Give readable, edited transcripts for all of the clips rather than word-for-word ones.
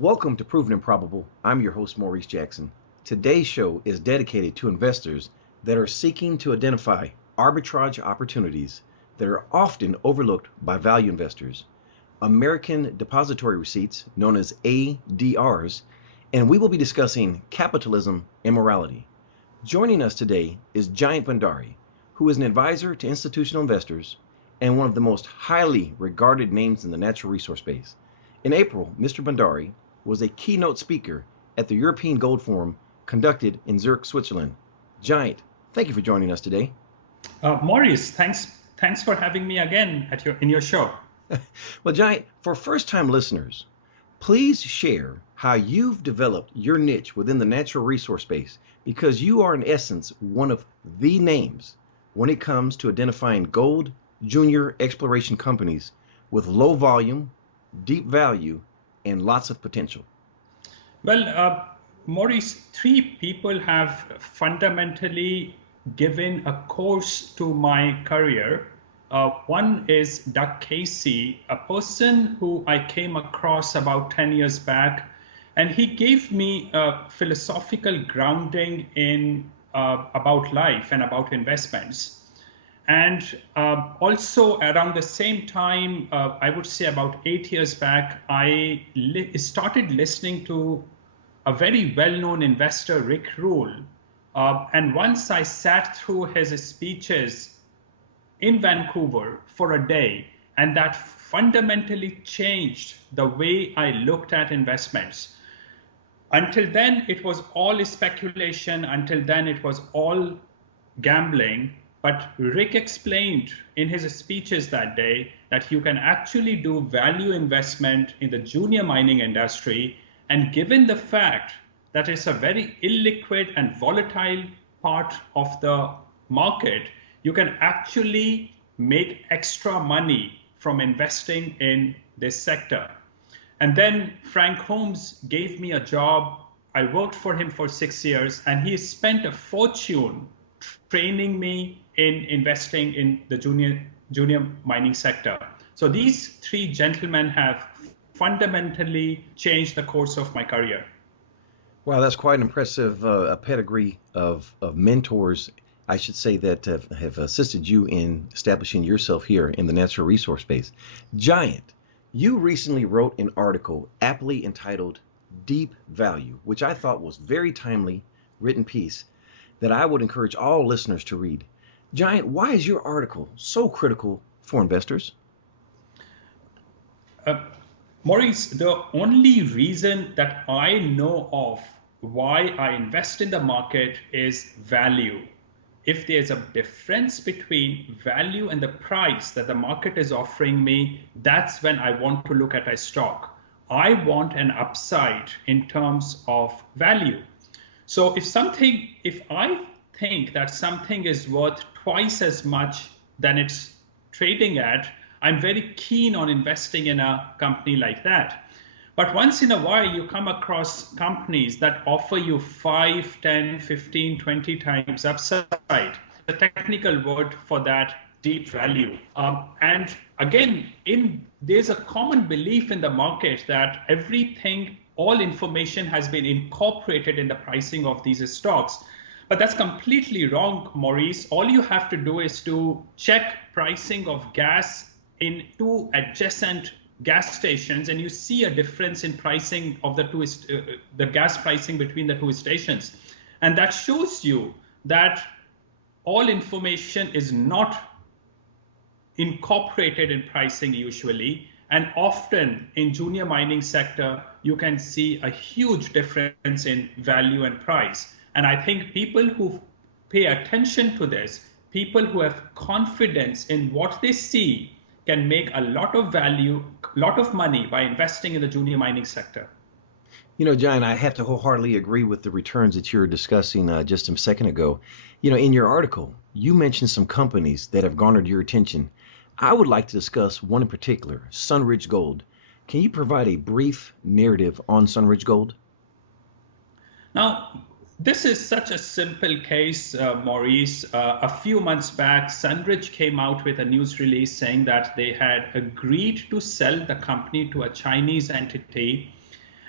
Welcome to Proven and Probable. I'm your host, Maurice Jackson. Today's show is dedicated to investors that are seeking to identify arbitrage opportunities that are often overlooked by value investors, American Depository Receipts, known as ADRs, and we will be discussing capitalism and morality. Joining us today is Jayant Bhandari, who is an advisor to institutional investors and one of the most highly regarded names in the natural resource space. In April, Mr. Bhandari was a keynote speaker at the European Gold Forum conducted in Zurich, Switzerland. Jayant, thank you for joining us today. Maurice, thanks for having me again in your show. Well, Jayant, for first-time listeners, please share how you've developed your niche within the natural resource space, because you are in essence one of the names when it comes to identifying gold junior exploration companies with low volume, deep value, and lots of potential. Well, Maurice, three people have fundamentally given a course to my career. One is Doug Casey, a person who I came across about 10 years back, and he gave me a philosophical grounding in about life and about investments. And also around the same time, I would say about 8 years back, I started listening to a very well-known investor, Rick Rule. And once I sat through his speeches in Vancouver for a day, and that fundamentally changed the way I looked at investments. Until then, it was all speculation. Until then, it was all gambling. But Rick explained in his speeches that day that you can actually do value investment in the junior mining industry. And given the fact that it's a very illiquid and volatile part of the market, you can actually make extra money from investing in this sector. And then Frank Holmes gave me a job. I worked for him for 6 years, and he spent a fortune training me in investing in the junior mining sector. So these three gentlemen have fundamentally changed the course of my career. Wow, that's quite an impressive pedigree of mentors, I should say, that have assisted you in establishing yourself here in the natural resource space. Jayant, you recently wrote an article aptly entitled Deep Value, which I thought was very timely written piece that I would encourage all listeners to read. Jayant, why is your article so critical for investors? Maurice, the only reason that I know of why I invest in the market is value. If there's a difference between value and the price that the market is offering me, that's when I want to look at a stock. I want an upside in terms of value. So if I think that something is worth twice as much than it's trading at, I'm very keen on investing in a company like that. But once in a while, you come across companies that offer you 5, 10, 15, 20 times upside. The technical word for that, deep value. And again, there's a common belief in the market that all information has been incorporated in the pricing of these stocks. But that's completely wrong, Maurice. All you have to do is to check pricing of gas in two adjacent gas stations, and you see a difference in pricing of the gas pricing between the two stations. And that shows you that all information is not incorporated in pricing usually. And often in junior mining sector, you can see a huge difference in value and price. And I think people who pay attention to this, people who have confidence in what they see, can make a lot of value, a lot of money by investing in the junior mining sector. You know, John, I have to wholeheartedly agree with the returns that you were discussing just a second ago. You know, in your article, you mentioned some companies that have garnered your attention. I would like to discuss one in particular, Sunridge Gold. Can you provide a brief narrative on Sunridge Gold? Now, this is such a simple case, Maurice. A few months back, Sunridge came out with a news release saying that they had agreed to sell the company to a Chinese entity.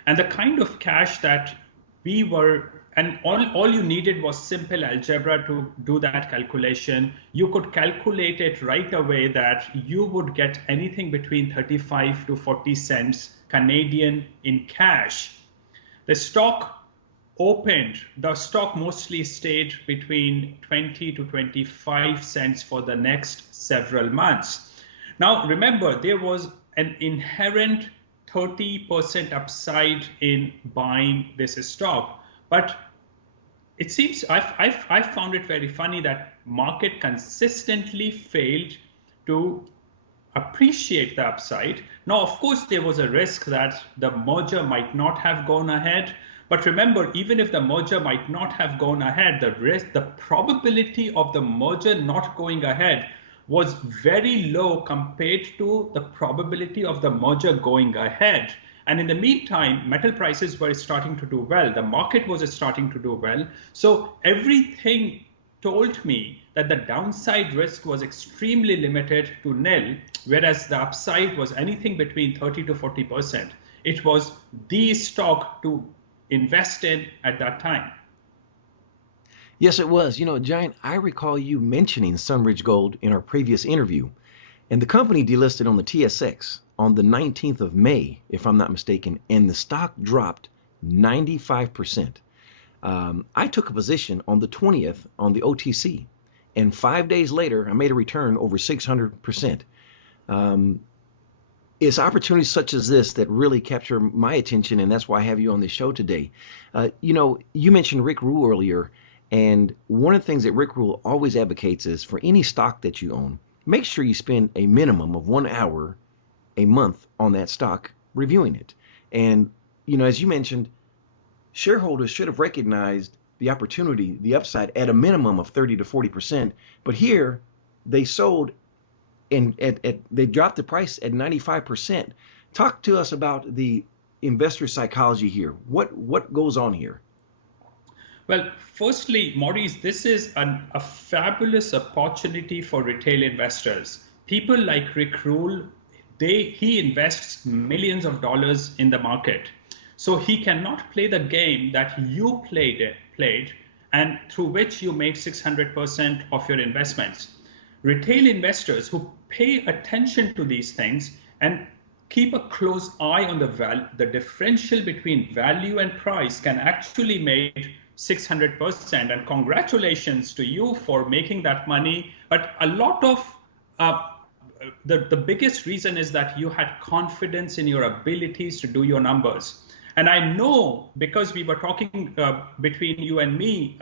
And the kind of cash that we were, and all you needed was simple algebra to do that calculation. You could calculate it right away that you would get anything between 35 to 40 cents Canadian in cash. The stock mostly stayed between 20 to 25 cents for the next several months. Now, remember, there was an inherent 30% upside in buying this stock. But it seems I found it very funny that market consistently failed to appreciate the upside. Now, of course, there was a risk that the merger might not have gone ahead. But remember, even if the merger might not have gone ahead, the probability of the merger not going ahead was very low compared to the probability of the merger going ahead. And in the meantime, metal prices were starting to do well. The market was starting to do well. So everything told me that the downside risk was extremely limited to nil, whereas the upside was anything between 30 to 40%. It was the stock to invest in at that time. Yes, it was. You know, Jayant, I recall you mentioning Sunridge Gold in our previous interview, and the company delisted on the TSX on the 19th of May, if I'm not mistaken, and the stock dropped 95%. I took a position on the 20th on the OTC, and 5 days later, I made a return over 600%. It's opportunities such as this that really capture my attention, and that's why I have you on this show today. You know, you mentioned Rick Rule earlier, and one of the things that Rick Rule always advocates is for any stock that you own, make sure you spend a minimum of 1 hour a month on that stock reviewing it. And, you know, as you mentioned, shareholders should have recognized the opportunity, the upside at a minimum of 30 to 40%. But here they sold and they dropped the price at 95%. Talk to us about the investor psychology here. What goes on here? Well, firstly, Maurice, this is a fabulous opportunity for retail investors. People like Rick Rule, he invests millions of dollars in the market. So he cannot play the game that you played and through which you make 600% of your investments. Retail investors who pay attention to these things and keep a close eye on the differential between value and price can actually make 600%. And congratulations to you for making that money. But a lot of the biggest reason is that you had confidence in your abilities to do your numbers. And I know, because we were talking between you and me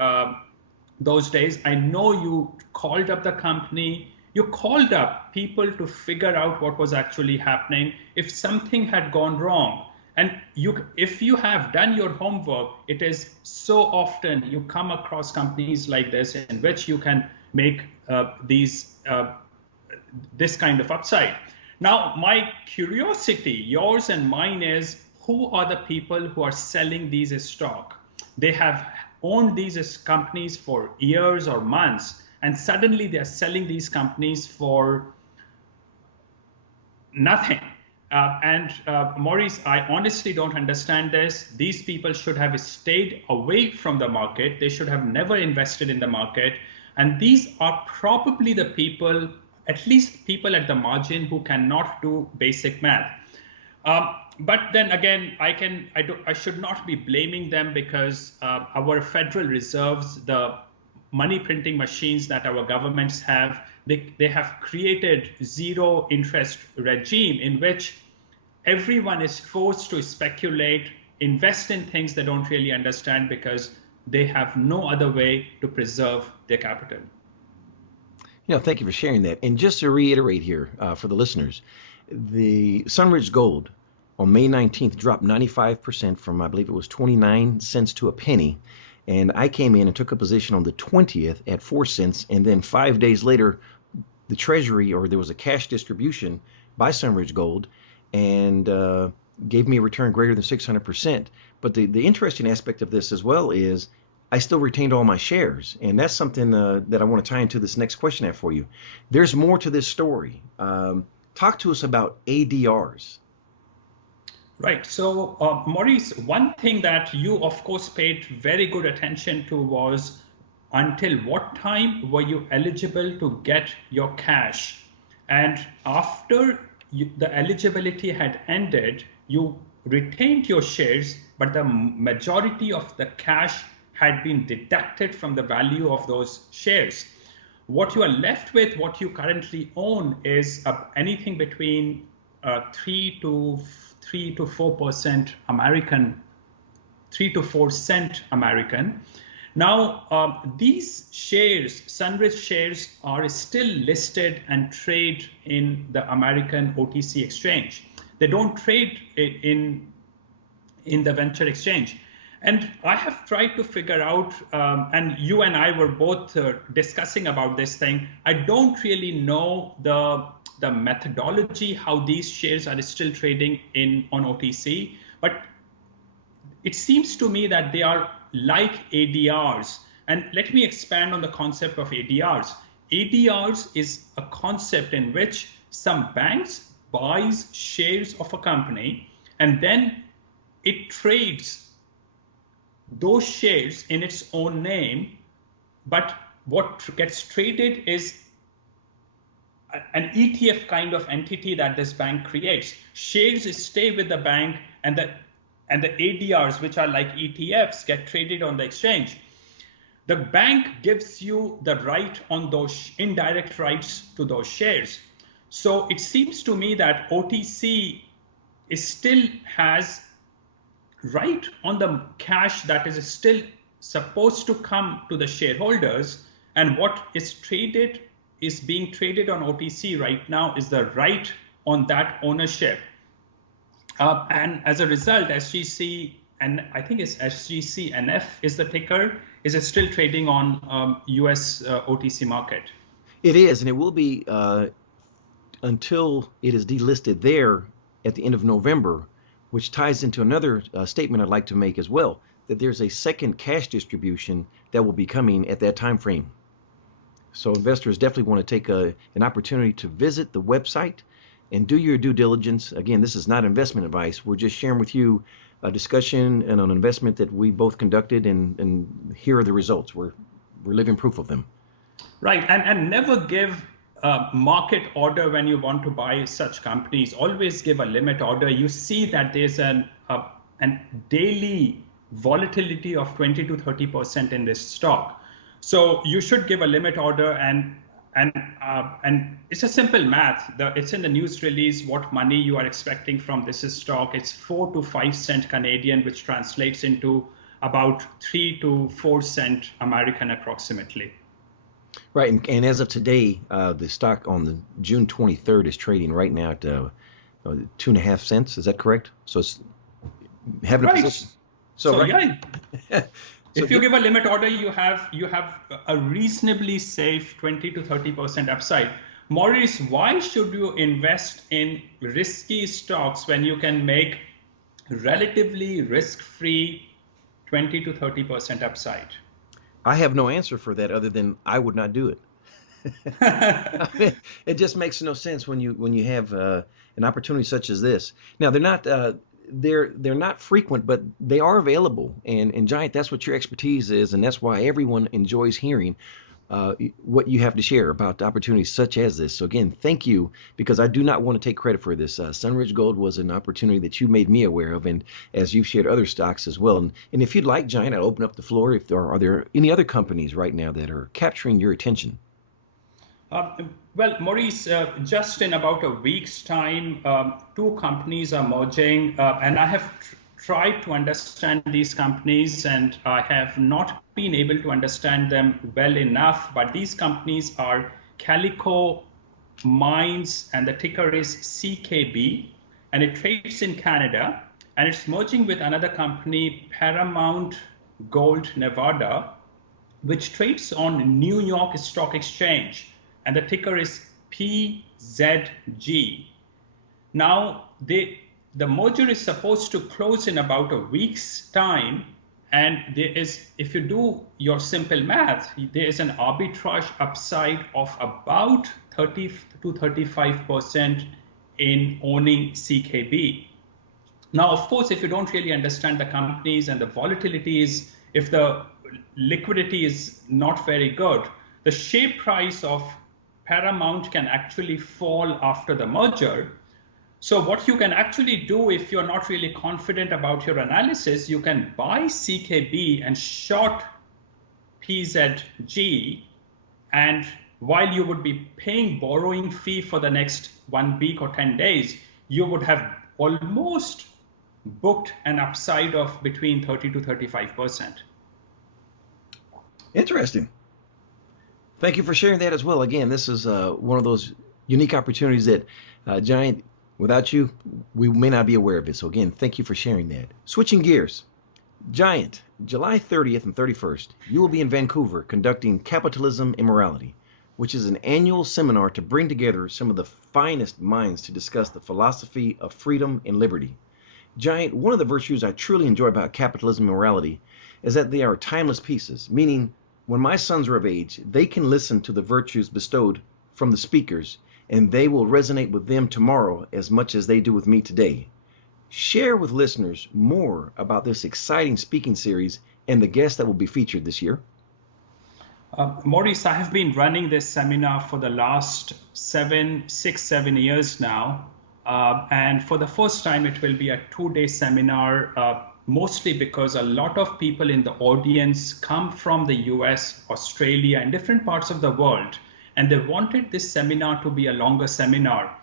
those days, I know you called up the company, you called up people to figure out what was actually happening, if something had gone wrong. And if you have done your homework, it is so often you come across companies like this in which you can make this kind of upside. Now, my curiosity, yours and mine, is who are the people who are selling these stock? They have owned these companies for years or months, and suddenly they're selling these companies for nothing. Maurice, I honestly don't understand this. These people should have stayed away from the market. They should have never invested in the market. And these are probably the people, at least people at the margin, who cannot do basic math. But then again, I should not be blaming them, because our Federal Reserves, the money printing machines that our governments have, they have created zero interest regime in which everyone is forced to speculate, invest in things they don't really understand, because they have no other way to preserve their capital. You know, thank you for sharing that. And just to reiterate here for the listeners, the Sunridge Gold on May 19th dropped 95% from, I believe it was 29 cents to a penny. And I came in and took a position on the 20th at 4 cents. And then 5 days later, the Treasury, or there was a cash distribution by Sunridge Gold, and gave me a return greater than 600%. But the interesting aspect of this as well is I still retained all my shares. And that's something that I want to tie into this next question I have for you. There's more to this story. Talk to us about ADRs. Right. So, Maurice, one thing that you, of course, paid very good attention to was until what time were you eligible to get your cash? And after the eligibility had ended, you retained your shares, but the majority of the cash had been deducted from the value of those shares. What you are left with, what you currently own, is anything between 3 to 4% American, 3 to 4 cent American. Now, these shares, Sunridge shares, are still listed and trade in the American OTC exchange. They don't trade in the venture exchange. And I have tried to figure out, and you and I were both discussing about this thing. I don't really know the methodology, how these shares are still trading on OTC, but it seems to me that they are like ADRs. And let me expand on the concept of ADRs. ADRs is a concept in which some banks buys shares of a company and then it trades those shares in its own name, but what gets traded is an ETF kind of entity that this bank creates. Shares stay with the bank, and the ADRs, which are like ETFs, get traded on the exchange. The bank gives you the right on those indirect rights to those shares. So it seems to me that OTC still has right on the cash that is still supposed to come to the shareholders, and what is being traded on OTC right now is the right on that ownership. And as a result, SGC, and I think it's SGCNF is the ticker, is it still trading on US OTC market? It is, and it will be until it is delisted there at the end of November, which ties into another statement I'd like to make as well, that there's a second cash distribution that will be coming at that time frame. So investors definitely want to take an opportunity to visit the website and do your due diligence. Again, this is not investment advice. We're just sharing with you a discussion and an investment that we both conducted, and here are the results. We're living proof of them. Right, and never give market order when you want to buy such companies. Always give a limit order. You see that there's an daily volatility of 20 to 30% in this stock. So you should give a limit order, and it's a simple math. It's in the news release what money you are expecting from this stock. It's 4 to 5 cent Canadian, which translates into about 3 to 4 cent American approximately. Right, and as of today, the stock on the June 23rd is trading right now at 2.5 cents. Is that correct? So it's having a position. So right. Yeah. So if you give a limit order, you have a reasonably safe 20 to 30% upside. Maurice, why should you invest in risky stocks when you can make relatively risk-free 20 to 30% upside? I have no answer for that other than I would not do it. I mean, it just makes no sense when you have an opportunity such as this. Now they're not frequent, but they are available. And Jayant, that's what your expertise is, and that's why everyone enjoys hearing what you have to share about opportunities such as this. So again, thank you, because I do not want to take credit for this. Sunridge Gold was an opportunity that you made me aware of, and as you've shared other stocks as well. And if you'd like, Jayant, I'll open up the floor. If are there any other companies right now that are capturing your attention? Well, Maurice, just in about a week's time, 2 companies are merging, and I have tried to understand these companies, and I have not been able to understand them well enough. But these companies are Calico Mines, and the ticker is CKB, and it trades in Canada, and it's merging with another company, Paramount Gold Nevada, which trades on New York Stock Exchange, and the ticker is PZG. Now, the merger is supposed to close in about a week's time, and there is, if you do your simple math, there is an arbitrage upside of about 30 to 35% in owning CKB. Now, of course, if you don't really understand the companies and the volatility is, if the liquidity is not very good, the share price of Paramount can actually fall after the merger. So what you can actually do if you're not really confident about your analysis, you can buy CKB and short PZG, and while you would be paying borrowing fee for the next 1 week or 10 days, you would have almost booked an upside of between 30 to 35%. Interesting. Thank you for sharing that as well. Again, this is one of those unique opportunities that, Jayant, without you, we may not be aware of it. So again, thank you for sharing that. Switching gears. Jayant, July 30th and 31st, you will be in Vancouver conducting Capitalism and Morality, which is an annual seminar to bring together some of the finest minds to discuss the philosophy of freedom and liberty. Jayant, one of the virtues I truly enjoy about Capitalism and Morality is that they are timeless pieces, meaning when my sons are of age, they can listen to the virtues bestowed from the speakers, and they will resonate with them tomorrow as much as they do with me today. Share with listeners more about this exciting speaking series and the guests that will be featured this year. Maurice, I have been running this seminar for the last 7 years now. And for the first time, it will be a 2-day seminar, mostly because a lot of people in the audience come from the US, Australia, and different parts of the world. And they wanted this seminar to be a longer seminar.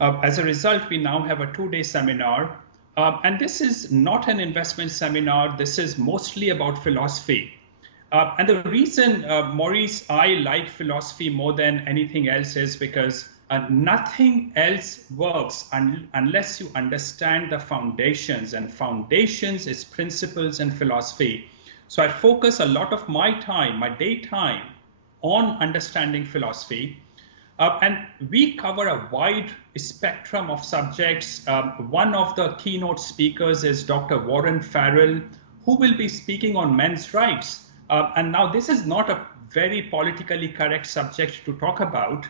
As a result, we now have a 2-day seminar. And this is not an investment seminar. This is mostly about philosophy. And the reason, Maurice, I like philosophy more than anything else is because nothing else works unless you understand the foundations, and foundations is principles and philosophy. So I focus a lot of my time, my daytime, on understanding philosophy. And we cover a wide spectrum of subjects. One of the keynote speakers is Dr. Warren Farrell, who will be speaking on men's rights. And now this is not a very politically correct subject to talk about.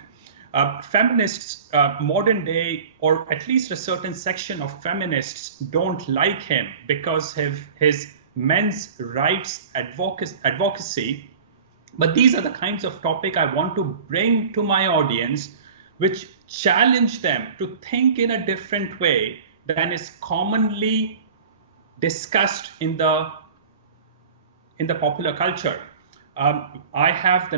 Feminists, modern day, or at least a certain section of feminists, don't like him because of his men's rights advocacy. But these are the kinds of topic I want to bring to my audience, which challenge them to think in a different way than is commonly discussed in the popular culture. I have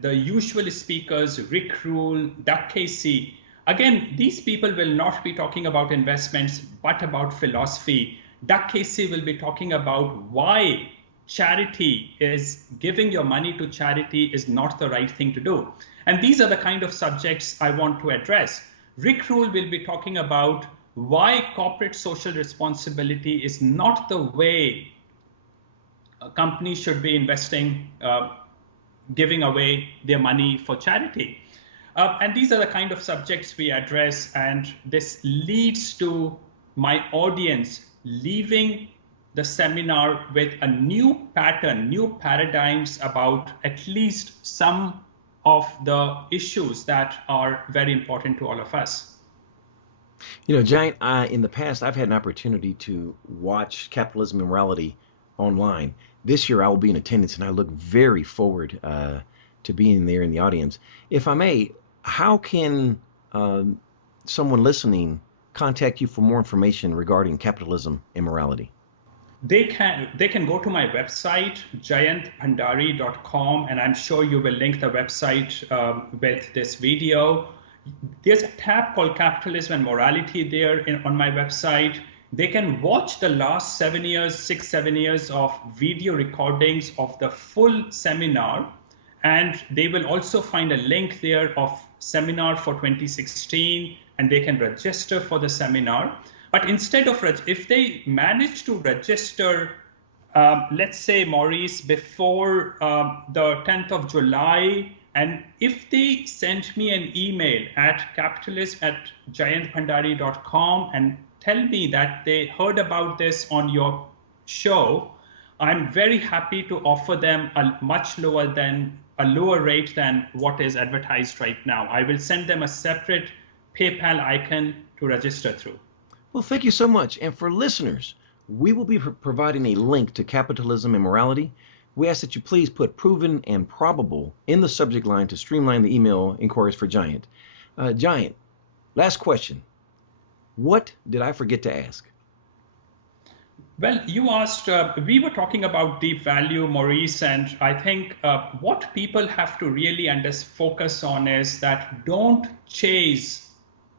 the usual speakers, Rick Rule, Doug Casey. Again, these people will not be talking about investments, but about philosophy. Doug Casey will be talking about why charity is giving your money to charity is not the right thing to do. And these are the kind of subjects I want to address. Rick Rule will be talking about why corporate social responsibility is not the way companies should be investing, giving away their money for charity. And these are the kind of subjects we address. And this leads to my audience leaving the seminar with a new pattern, new paradigms about at least some of the issues that are very important to all of us. You know, Jayant, in the past, I've had an opportunity to watch Capitalism and Morality online. This year, I will be in attendance, and I look very forward to being there in the audience. If I may, how can someone listening contact you for more information regarding capitalism and morality? They can go to my website, jayantbhandari.com, and I'm sure you will link the website with this video. There's a tab called Capitalism and Morality there on my website. They can watch the last 7 years of video recordings of the full seminar, and they will also find a link there of seminar for 2016, and they can register for the seminar. But instead of, if they manage to register, let's say, Maurice, before the 10th of July, and if they send me an email at capitalism@jayantbhandari.com and tell me that they heard about this on your show, I'm very happy to offer them a lower rate than what is advertised right now. I will send them a separate PayPal icon to register through. Well, thank you so much. And for listeners, we will be providing a link to Capitalism and Morality. We ask that you please put proven and probable in the subject line to streamline the email inquiries for Jayant. Jayant, last question. What did I forget to ask? Well, you asked, we were talking about deep value, Maurice, and I think what people have to really focus on is that don't chase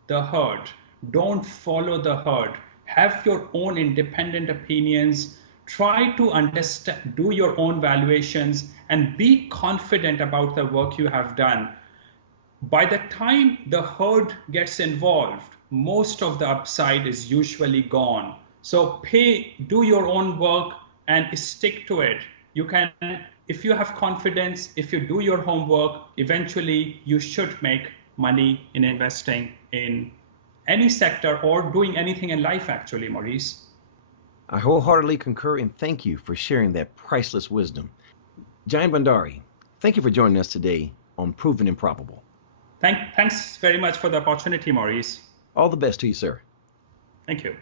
the herd, don't follow the herd, have your own independent opinions, try to understand, do your own valuations, and be confident about the work you have done. By the time the herd gets involved, most of the upside is usually gone. So do your own work and stick to it. You can, if you have confidence, if you do your homework, eventually you should make money in investing in any sector or doing anything in life, actually, Maurice. I wholeheartedly concur and thank you for sharing that priceless wisdom. Jayant Bhandari, thank you for joining us today on Proven and Probable. Thanks very much for the opportunity, Maurice. All the best to you, sir. Thank you.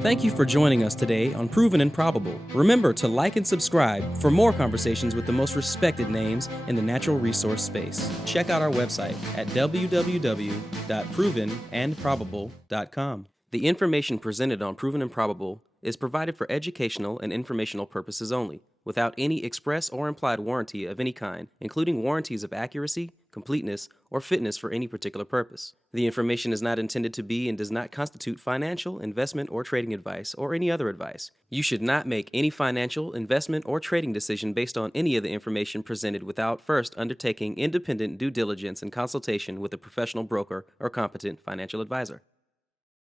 Thank you for joining us today on Proven and Probable. Remember to like and subscribe for more conversations with the most respected names in the natural resource space. Check out our website at www.provenandprobable.com. The information presented on Proven and Probable is provided for educational and informational purposes only, without any express or implied warranty of any kind, including warranties of accuracy, completeness, or fitness for any particular purpose. The information is not intended to be and does not constitute financial, investment, or trading advice, or any other advice. You should not make any financial, investment, or trading decision based on any of the information presented without first undertaking independent due diligence and consultation with a professional broker or competent financial advisor.